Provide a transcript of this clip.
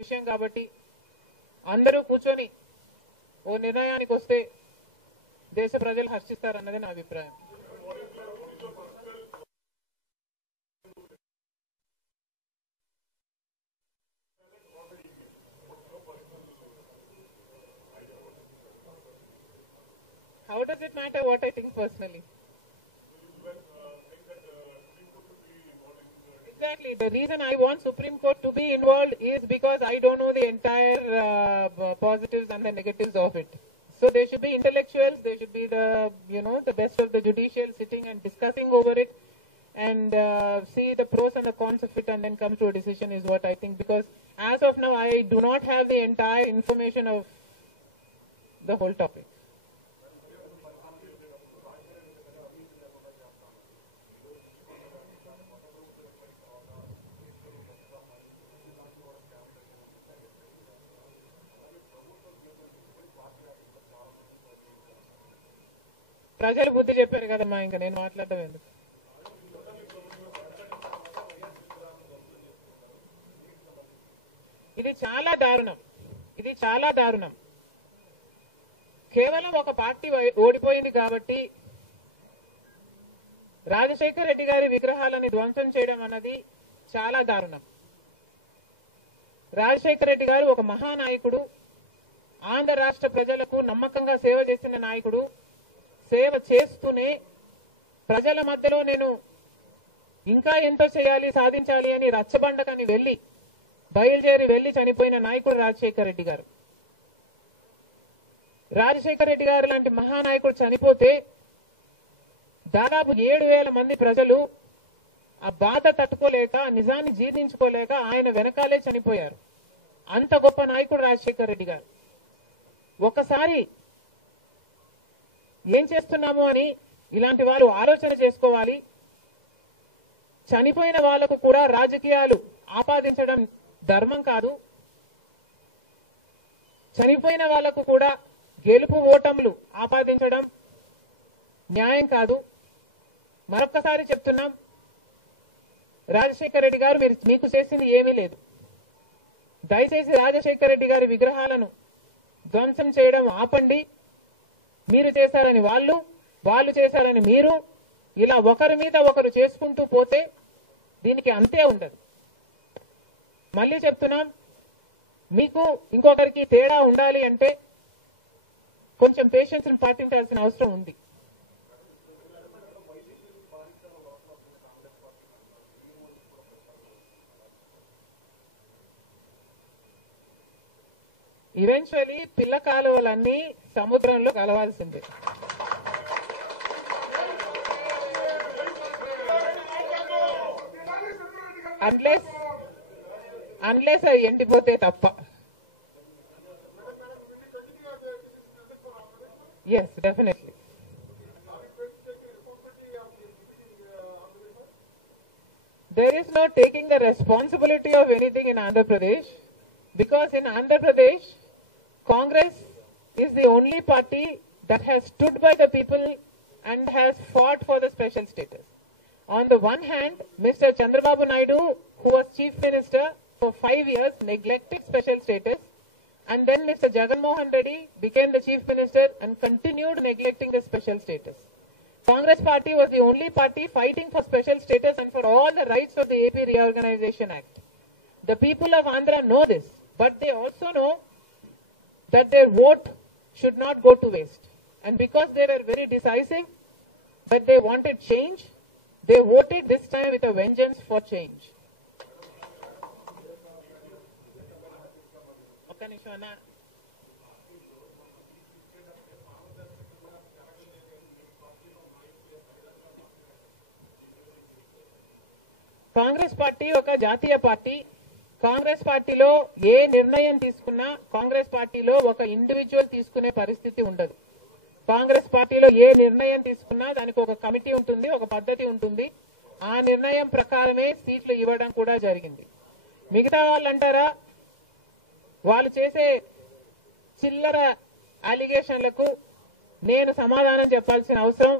విషయం కాబట్టి అందరూ కూర్చొని ఓ నిర్ణయానికి వస్తే దేశ ప్రజలు హర్షిస్తారన్నది నా అభిప్రాయం. How does it matter what I think personally? Exactly. The reason I want Supreme Court to be involved is because I don't know the entire positives and the negatives of it. So there should be intellectuals, there should be the best of the judicial sitting and discussing over it and see the pros and the cons of it and then come to a decision is what I think. Because as of now, I do not have the entire information of the whole topic. ప్రజలు బుద్ధి చెప్పారు కదమ్మా, ఇంకా నేను మాట్లాడటం ఎందుకు. ఇది చాలా దారుణం, ఇది చాలా దారుణం. కేవలం ఒక పార్టీ ఓడిపోయింది కాబట్టి రాజశేఖర రెడ్డి గారి విగ్రహాలను ధ్వంసం చేయడం అన్నది చాలా దారుణం. రాజశేఖర రెడ్డి గారు ఒక మహానాయకుడు, ఆంధ్ర రాష్ట్ర ప్రజలకు నమ్మకంగా సేవ చేసిన నాయకుడు. సేవ చేస్తూనే ప్రజల మధ్యలో నేను ఇంకా ఎంతో చేయాలి, సాధించాలి అని రచ్చబండకని బయలుదేరి వెళ్లి చనిపోయిన నాయకుడు రాజశేఖర రెడ్డి గారు. రాజశేఖర రెడ్డి గారు లాంటి మహానాయకుడు చనిపోతే దాదాపు 7,000 మంది ప్రజలు ఆ బాధ తట్టుకోలేక, నిజాన్ని జీర్ణించుకోలేక ఆయన వెనకాలే చనిపోయారు. అంత గొప్ప నాయకుడు రాజశేఖర రెడ్డి గారు. ఒకసారి ఏం చేస్తున్నాము అని ఇలాంటి వాళ్ళు ఆలోచన చేసుకోవాలి. చనిపోయిన వాళ్లకు కూడా రాజకీయాలు ఆపాదించడం ధర్మం కాదు. చనిపోయిన వాళ్లకు కూడా గెలుపు ఓటములు ఆపాదించడం న్యాయం కాదు. మరొక్కసారి చెప్తున్నాం, రాజశేఖర రెడ్డి గారు మీకు చేసింది ఏమీ లేదు. దయచేసి రాజశేఖర రెడ్డి గారి విగ్రహాలను ధ్వంసం చేయడం ఆపండి. మీరు చేశారని వాళ్ళు చేశారని మీరు, ఇలా ఒకరి మీద ఒకరు చేసుకుంటూ పోతే దీనికి అంతే ఉండదు. మళ్ళీ చెప్తున్నాం, మీకు ఇంకొకరికి తేడా ఉండాలి అంటే కొంచెం పేషెన్స్ పాటించాల్సిన అవసరం ఉంది. ఈవెన్చువలీ పిల్ల కాలువలన్నీ సముద్రంలో కలవాల్సిందే. అన్లెస్ అది ఎండిపోతే తప్ప. Yes, definitely. There is no taking the responsibility of anything in Andhra Pradesh, because in Andhra Pradesh, Congress is the only party that has stood by the people and has fought for the special status. On the one hand, Mr. Chandrababu Naidu, who was Chief Minister for 5 years, neglected special status, and then Mr. Jagan Mohan Reddy became the Chief Minister and continued neglecting the special status. Congress party was the only party fighting for special status and for all the rights of the AP Reorganization Act. The people of Andhra know this, but they also know that their vote should not go to waste. And because they were very decisive, that they wanted change, they voted this time with a vengeance for change. Congress party ఒక జాతీయ party. Congress పార్టీలో ఏ నిర్ణయం తీసుకున్నా కాంగ్రెస్ పార్టీలో ఒక individual తీసుకునే పరిస్థితి ఉండదు. కాంగ్రెస్ పార్టీలో ఏ నిర్ణయం తీసుకున్నా దానికి ఒక కమిటీ ఉంటుంది, ఒక పద్ధతి ఉంటుంది. ఆ నిర్ణయం ప్రకారమే సీట్లు ఇవ్వడం కూడా జరిగింది. మిగతా వాళ్ళు అంటారా, వాళ్ళు చేసే చిల్లర అలిగేషన్లకు నేను సమాధానం చెప్పాల్సిన అవసరం